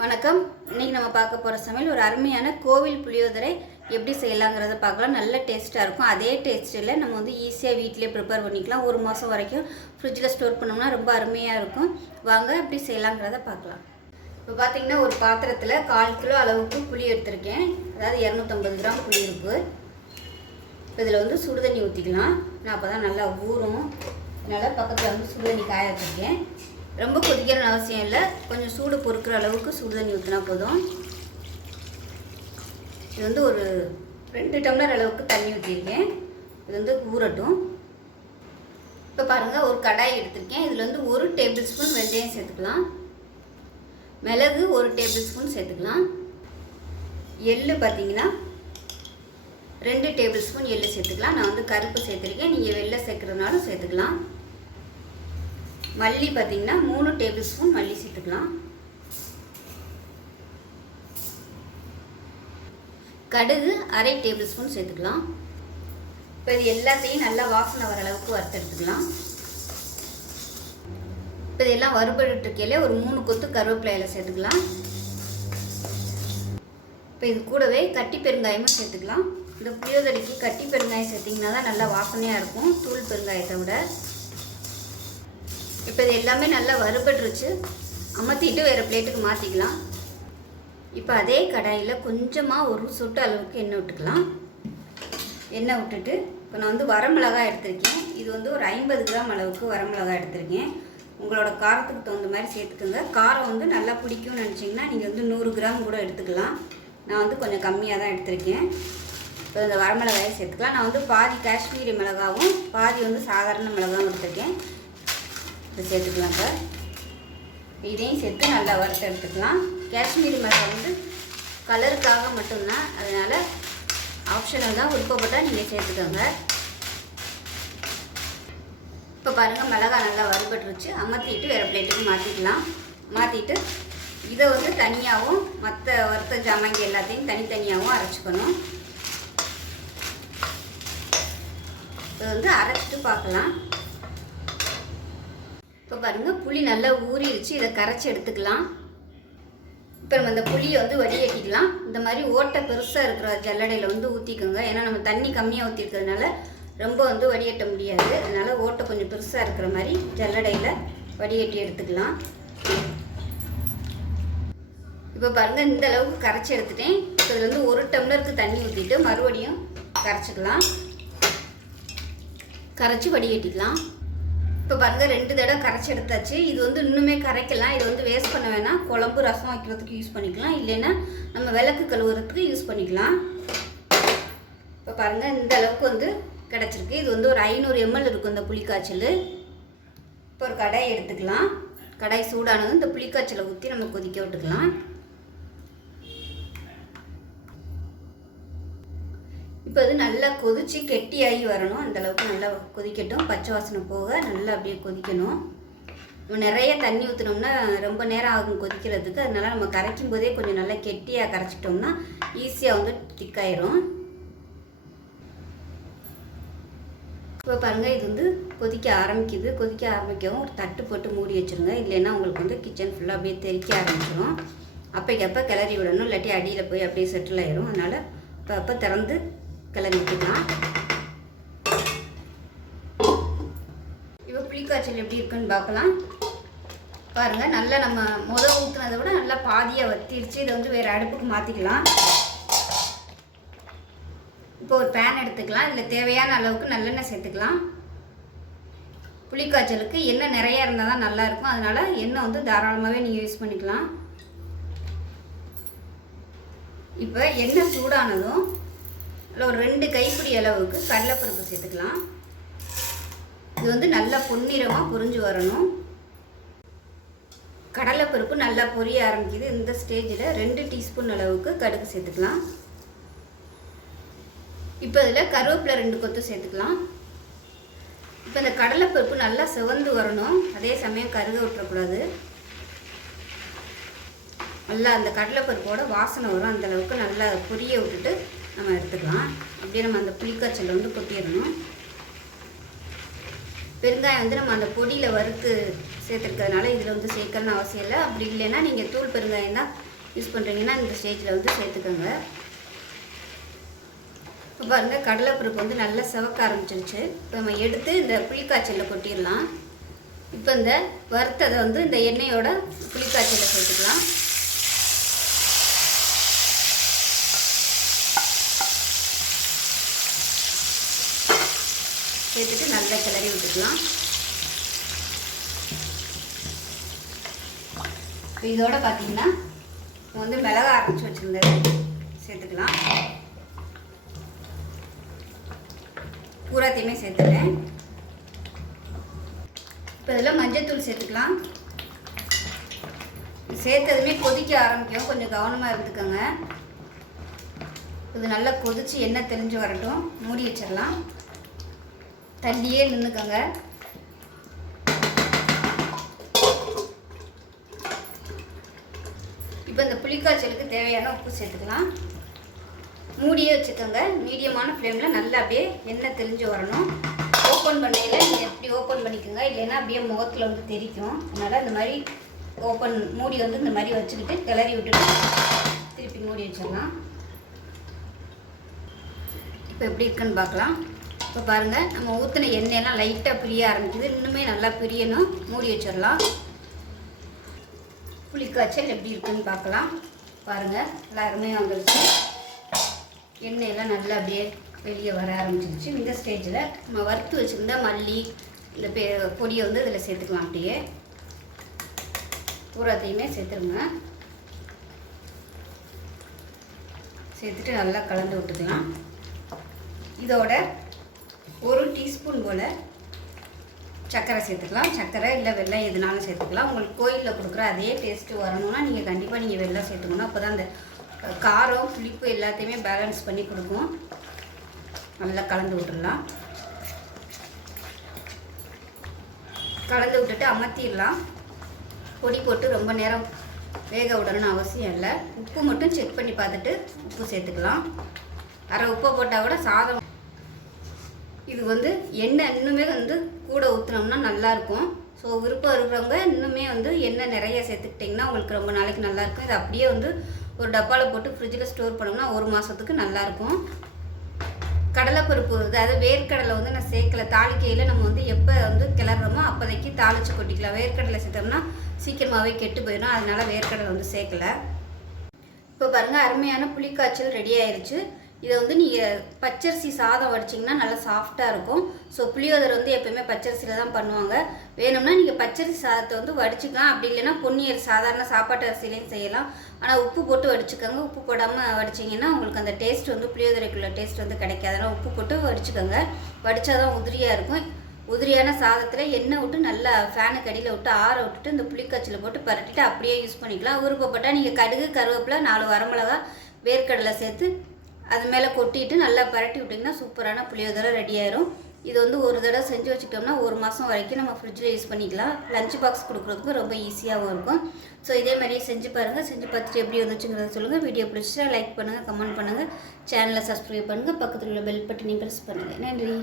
வணக்கம். இன்னைக்கு நம்ம பார்க்க போகிற சமையல் ஒரு அருமையான கோவில் புளியோதரை எப்படி செய்யலாங்கிறத பார்க்கலாம். நல்ல டேஸ்ட்டாக இருக்கும். அதே டேஸ்ட்டில் நம்ம வந்து ஈஸியாக வீட்டிலே ப்ரிப்பேர் பண்ணிக்கலாம். ஒரு மாதம் வரைக்கும் ஃப்ரிட்ஜில் ஸ்டோர் பண்ணோம்னா ரொம்ப அருமையாக இருக்கும். வாங்க எப்படி செய்யலாங்கிறத பார்க்கலாம். இப்போ பார்த்திங்கன்னா ஒரு பாத்திரத்தில் 1/4 கிலோ அளவுக்கு புளி எடுத்திருக்கேன். அதாவது 250 கிராம் புளி இருக்குது. இப்போ இதில் வந்து சுடுதண்ணி ஊற்றிக்கலாம். நான் அப்போ தான் நல்லா ஊறும். அதனால் பக்கத்தில் வந்து சுடுதண்ணி காய வச்சுருக்கேன். ரொம்ப கொதிக்கணும்னு அவசியம் இல்லை. கொஞ்சம் சூடு பொறுக்கிற அளவுக்கு சுடு தண்ணி ஊற்றினா போதும். இது வந்து ஒரு 2 டம்ளர் அளவுக்கு தண்ணி ஊற்றிருக்கேன். இது வந்து ஊறட்டும். இப்போ பாருங்கள், ஒரு கடாய் எடுத்திருக்கேன். இதில் வந்து 1 டேபிள் ஸ்பூன் வெந்தயம் சேர்த்துக்கலாம். மிளகு 1 டேபிள் ஸ்பூன் சேர்த்துக்கலாம். எள்ளு பார்த்திங்கன்னா 2 டேபிள் ஸ்பூன் எள்ளு சேர்த்துக்கலாம். நான் வந்து கருப்பு சேர்த்துருக்கேன். நீங்கள் வெள்ளை சேர்க்குறதுனாலும் சேர்த்துக்கலாம். மல்லி பார்த்திங்கன்னா 3 டேபிள் ஸ்பூன் மல்லி சேர்த்துக்கலாம். கடுகு 1/2 டேபிள் ஸ்பூன் சேர்த்துக்கலாம். இப்போ இது எல்லாத்தையும் நல்லா வாசனை வர அளவுக்கு வறுத்தெடுத்துக்கலாம். இப்போ இதெல்லாம் வறுபட்டு இருக்கையில ஒரு 3 கொத்து கருவேப்பிலையில சேர்த்துக்கலாம். இப்போ இது கூடவே கட்டி பெருங்காயமும் சேர்த்துக்கலாம். இந்த புளியோதரைக்கு கட்டி பெருங்காயம் சேர்த்திங்கன்னா தான் நல்லா வாசனையாக இருக்கும், தூள் பெருங்காயத்தை விட. இப்போ இது எல்லாமே நல்லா வறுபட்டுருச்சு. அமர்த்திட்டு வேறு பிளேட்டுக்கு மாற்றிக்கலாம். இப்போ அதே கடாயில் கொஞ்சமாக ஒரு சொட்டு அளவுக்கு எண்ணெய் விட்டுக்கலாம். எண்ணெய் விட்டுட்டு இப்போ நான் வந்து வரமிளகாய் எடுத்திருக்கேன். இது வந்து ஒரு 50 கிராம் அளவுக்கு வரமிளகாய் எடுத்திருக்கேன். உங்களோட காரத்துக்கு தகுந்த மாதிரி சேர்த்துக்கோங்க. காரம் வந்து நல்லா பிடிக்கும்னு நினச்சிங்கன்னா நீங்கள் வந்து 100 கிராம் கூட எடுத்துக்கலாம். நான் வந்து கொஞ்சம் கம்மியாக தான் எடுத்திருக்கேன். இப்போ இந்த வரமிளகாயை சேர்த்துக்கலாம். நான் வந்து பாதி காஷ்மீரி மிளகாவும் பாதி வந்து சாதாரண மிளகாவும் எடுத்திருக்கேன். இதை சேர்த்துக்கலாம். இப்போ இதையும் சேர்த்து நல்லா வறுத்து எடுத்துக்கலாம். காஷ்மீரி மிளகாய் வந்து கலருக்காக மட்டும்தான், அதனால் ஆப்ஷனல் தான், விருப்பப்பட்டால் நீங்கள் சேர்த்துக்கோங்க. இப்போ பாருங்கள், மிளகாய் நல்லா வறுபட்டுருச்சு. அமர்த்திட்டு வேறு பிளேட்டுக்கு மாற்றிக்கலாம். மாற்றிட்டு இதை வந்து தனியாகவும் மற்ற வறுத்த ஜாமாங்கி எல்லாத்தையும் தனித்தனியாகவும் அரைச்சிக்கணும். இதை வந்து அரைச்சிட்டு பார்க்கலாம். இப்போ பாருங்கள், புளி நல்லா ஊறிடுச்சு. இதை கரைச்சி எடுத்துக்கலாம். இப்போ நம்ம இந்த புளியை வந்து வடிகட்டிக்கலாம். இந்த மாதிரி ஓட்டை பெருசாக இருக்கிற ஜல்லடையில் வந்து ஊற்றிக்கோங்க. ஏன்னா நம்ம தண்ணி கம்மியாக ஊற்றிருக்கிறதுனால ரொம்ப வந்து வடிகட்ட முடியாது. அதனால் ஓட்டை கொஞ்சம் பெருசாக இருக்கிற மாதிரி ஜல்லடையில் வடிகட்டி எடுத்துக்கலாம். இப்போ பாருங்கள், இந்த அளவுக்கு கரைச்சி எடுத்துட்டேன். இப்போ இதில் வந்து 1 டம்ளருக்கு தண்ணி ஊற்றிட்டு மறுபடியும் கரைச்சிக்கலாம். கரைச்சி வடிகட்டிக்கலாம். இப்போ பாருங்கள், 2 தடவை கரைச்சி எடுத்தாச்சு. இது வந்து இன்னுமே கரைக்கலாம். இது வந்து வேஸ்ட் பண்ண வேணாம். குழம்பு ரசம் வைக்கிறதுக்கு யூஸ் பண்ணிக்கலாம், இல்லைன்னா நம்ம விளக்கு கழுவுறதுக்கு யூஸ் பண்ணிக்கலாம். இப்போ பாருங்கள், இந்த அளவுக்கு வந்து கிடச்சிருக்கு. இது வந்து ஒரு 500 ml இருக்கும் இந்த புளிக்காய்ச்சல். இப்போ ஒரு கடாய் எடுத்துக்கலாம். கடாய் சூடானதும் இந்த புளிக்காய்ச்சலை ஊற்றி நம்ம கொதிக்க விட்டுக்கலாம். இப்போ அது நல்லா கொதித்து கெட்டியாகி வரணும். அந்தளவுக்கு நல்லா கொதிக்கட்டும். பச்சை வாசனை போக நல்லா அப்படியே கொதிக்கணும். நிறைய தண்ணி ஊற்றினோம்னா ரொம்ப நேரம் ஆகும் கொதிக்கிறதுக்கு. அதனால் நம்ம கரைக்கும் போதே கொஞ்சம் நல்லா கெட்டியாக கரைச்சிட்டோம்னா ஈஸியாக வந்து திக்காயிரும். இப்போ பாருங்கள், இது வந்து கொதிக்க ஆரம்பிக்குது. கொதிக்க ஆரம்பிக்கவும் ஒரு தட்டு போட்டு மூடி வச்சுருங்க. இல்லைன்னா உங்களுக்கு வந்து கிச்சன் ஃபுல்லாக அப்படியே தெறிக்க ஆரம்பிச்சிடும். அப்போக்கப்போ கிளறி விடணும், இல்லாட்டி அடியில் போய் அப்படியே செட்டில் ஆயிரும். அதனால் அப்போ திறந்து கிளறி விட்டுக்கலாம். இப்போ புளிக்காய்ச்சல் எப்படி இருக்குன்னு பார்க்கலாம். பாருங்கள், நல்லா நம்ம ஊற்றுனதை விட நல்லா பாதியாக வத்திடுச்சு. இதை வந்து வேறு அடுப்புக்கு மாற்றிக்கலாம். இப்போ ஒரு பேன் எடுத்துக்கலாம். இதில் தேவையான அளவுக்கு நல்லெண்ணெய் சேர்த்துக்கலாம். புளிக்காய்ச்சலுக்கு எண்ணெய் நிறையா இருந்தால் தான் நல்லாயிருக்கும். அதனால் எண்ணெய் வந்து தாராளமாகவே நீங்கள் யூஸ் பண்ணிக்கலாம். இப்போ எண்ணெய் சூடானதும் அதில் ஒரு 2 கைப்பிடி அளவுக்கு கடலைப்பருப்பு சேர்த்துக்கலாம். இது வந்து நல்லா பொன்னிறமாக பொரிஞ்சு வரணும். கடலைப்பருப்பு நல்லா பொரிய ஆரம்பிக்குது. இந்த ஸ்டேஜில் 2 டீஸ்பூன் அளவுக்கு கடுகு சேர்த்துக்கலாம். இப்போ இதில் கருவேப்பிலை 2 கொத்து சேர்த்துக்கலாம். இப்போ இந்த கடலைப்பருப்பு நல்லா சிவந்து வரணும். அதே சமயம் கருக விட்டுறக்கூடாது. நல்லா அந்த கடலைப்பருப்போட வாசனை வரும். அந்தளவுக்கு நல்லா பொரிய விட்டுட்டு நம்ம எடுத்துக்கலாம். அப்படியே நம்ம அந்த புளிக்காய்ச்சல் வந்து கொட்டிடணும். இப்போ பெருங்காயம் வந்து நம்ம அந்த பொடியில் வறுத்து சேர்த்துருக்கிறதுனால இதில் வந்து சேர்க்கணும்னு அவசியம் இல்லை. அப்படி இல்லைன்னா நீங்கள் தூள் பெருங்காயம் தான் யூஸ் பண்ணுறீங்கன்னா இந்த ஸ்டேஜில் வந்து சேர்த்துக்கோங்க. இப்போ பாருங்கள் கடலைப்பருப்பு வந்து நல்லா சிவக்க ஆரம்பிச்சிருச்சு. இப்போ நம்ம எடுத்து இந்த புளிக்காய்ச்சலில் கொட்டிடலாம். இப்போ இந்த வறுத்ததை வந்து இந்த எண்ணெயோட புளிக்காய்ச்சலில் சேர்த்துக்கலாம். சேர்த்துட்டு நல்லா கிளறி விட்டுக்கலாம். இப்போ இதோட பார்த்தீங்கன்னா வந்து மிளகா அரைச்சி வச்சுருந்தது சேர்த்துக்கலாம். பூராத்தையுமே சேர்த்துட்டேன். இப்போ இதில் மஞ்சள்தூள் சேர்த்துக்கலாம். சேர்த்ததுமே கொதிக்க ஆரம்பிக்கும், கொஞ்சம் கவனமாக இருந்துக்கோங்க. இது நல்லா கொதித்து எண்ணெய் தெளிஞ்சு வரட்டும். மூடி வச்சிடலாம். தள்ளியே நின்றுக்கோங்க. இப்போ இந்த புளிக்காய்ச்சலுக்கு தேவையான உப்பு சேர்த்துக்கலாம். மூடியே வச்சுக்கோங்க. மீடியமான ஃப்ளேமில் நல்லா அப்படியே எண்ணெய் தெளிஞ்சு வரணும். ஓப்பன் பண்ணையில் நீங்கள் எப்படி ஓப்பன் பண்ணிக்கோங்க, இல்லைன்னா அப்படியே முகத்தில் வந்து தெரிக்கும். அதனால் இந்த மாதிரி மூடி வந்து இந்த மாதிரி வச்சுக்கிட்டு கிளறி விட்டுட்டு திருப்பி மூடி வச்சிடலாம். இப்போ எப்படி இருக்குன்னு பார்க்கலாம். இப்போ பாருங்கள் நம்ம ஊற்றின எண்ணெயெல்லாம் லைட்டாக பிரிய ஆரம்பிக்குது. இன்னுமே நல்லா பிரியணும். மூடி வச்சிடலாம். புளிக்காய்ச்சல் எப்படி இருக்குன்னு பார்க்கலாம். பாருங்கள் நல்லா அருமையாக வந்துடுச்சு. எண்ணெயெல்லாம் நல்லா அப்படியே வெளியே வர ஆரம்பிச்சிருச்சு. இந்த ஸ்டேஜில் நம்ம வறுத்து வச்சுருந்தா மல்லி இந்த பொடியை வந்து இதில் சேர்த்துக்கலாம். அப்படியே பூராத்தையுமே சேர்த்துருங்க. சேர்த்துட்டு நல்லா கலந்து விட்டுக்கலாம். இதோட 1 டீஸ்பூன் போல் சர்க்கரை சேர்த்துக்கலாம். சர்க்கரை இல்லை வெல்லம் எதுனாலும் சேர்த்துக்கலாம். உங்களுக்கு கோயிலில் கொடுக்குற அதே டேஸ்ட்டு வரணும்னா நீங்கள் கண்டிப்பாக வெல்லம் சேர்த்துக்கணும். அப்போ தான் அந்த காரம் புளிப்பு எல்லாத்தையுமே பேலன்ஸ் பண்ணி கொடுக்கும். நல்லா கலந்து விட்டுடலாம். கலந்து விட்டுட்டு அமர்த்திடலாம். பொடி போட்டு ரொம்ப நேரம் வேக விடணும்னு அவசியம் இல்லை. உப்பு மட்டும் செக் பண்ணி பார்த்துட்டு உப்பு சேர்த்துக்கலாம். அரை உப்பை போட்டால் கூட சாதம் இது வந்து எண்ணெய் இன்னுமே வந்து கூட ஊற்றினோம்னா நல்லாயிருக்கும். ஸோ விருப்பம் இருக்கிறவங்க இன்னுமே வந்து எண்ணெய் நிறைய சேர்த்துக்கிட்டிங்கன்னா உங்களுக்கு ரொம்ப நாளைக்கு நல்லாயிருக்கும். இது அப்படியே வந்து ஒரு டப்பாவில் போட்டு ஃப்ரிட்ஜில் ஸ்டோர் பண்ணோம்னா 1 மாதத்துக்கு நல்லாயிருக்கும். கடலைப்பருப்பு அதாவது வேர்க்கடலை வந்து நான் சேர்க்கலை. தாளிக்கையில் நம்ம வந்து எப்போ வந்து கிளறோமோ அப்போதைக்கு தாளித்து கொட்டிக்கலாம். வேர்க்கடலை சேர்த்தோம்னா சீக்கிரமாகவே கெட்டு போயிடும். அதனால் வேர்க்கடலை வந்து சேர்க்கலை. இப்போ பாருங்கள் அருமையான புளிக்காய்ச்சல் ரெடி ஆயிடுச்சு. இதை வந்து நீங்கள் பச்சரிசி சாதம் வடிச்சிங்கன்னா நல்லா சாஃப்டாக இருக்கும். ஸோ புளியோதரை வந்து எப்போயுமே பச்சரிசியில் தான் பண்ணுவாங்க. வேணும்னா நீங்கள் பச்சரிசி சாதத்தை வந்து வடிச்சிக்கலாம். அப்படி இல்லைன்னா பொன்னியர் சாதாரண சாப்பாட்டு அரிசிலையும் செய்யலாம். ஆனால் உப்பு போட்டு வடிச்சுக்கோங்க. உப்பு போடாமல் வடிச்சிங்கன்னா உங்களுக்கு அந்த டேஸ்ட் வந்து புளியோதரைக்குள்ள டேஸ்ட் வந்து கிடைக்காது. அதனால் உப்பு போட்டு வடிச்சுக்கோங்க. வடித்தாதான் உதிரியாக இருக்கும். உதிரியான சாதத்தில் எண்ணெய் விட்டு நல்லா ஃபேனுக்கு அடியில் விட்டு ஆற விட்டுட்டு இந்த புளிக்காய்ச்சலை போட்டு பரட்டிட்டு அப்படியே யூஸ் பண்ணிக்கலாம். விருப்பப்பட்டால் நீங்கள் கடுகு கருவேப்பிலை 4 வரமிளகா வேர்க்கடலை சேர்த்து அது மேலே கொட்டிட்டு நல்லா பரட்டி விட்டிங்கன்னா சூப்பரான புளியோதரை ரெடி ஆயிரும். இது வந்து ஒரு தடவை செஞ்சு வச்சுக்கிட்டோம்னா 1 மாதம் வரைக்கும் நம்ம ஃப்ரிட்ஜில் யூஸ் பண்ணிக்கலாம். லஞ்ச் பாக்ஸ் கொடுக்குறதுக்கும் ரொம்ப ஈஸியாகவும் இருக்கும். ஸோ இதே மாதிரியே செஞ்சு பாருங்கள். செஞ்சு பார்த்துட்டு எப்படி வந்துச்சுங்கிறத சொல்லுங்கள். வீடியோ பிடிச்சா லைக் பண்ணுங்கள், கமெண்ட் பண்ணுங்கள், சேனலை சப்ஸ்கிரைப் பண்ணுங்கள், பக்கத்தில் உள்ள பெல் பட்டனையும் ப்ரெஸ் பண்ணுங்கள். நன்றி.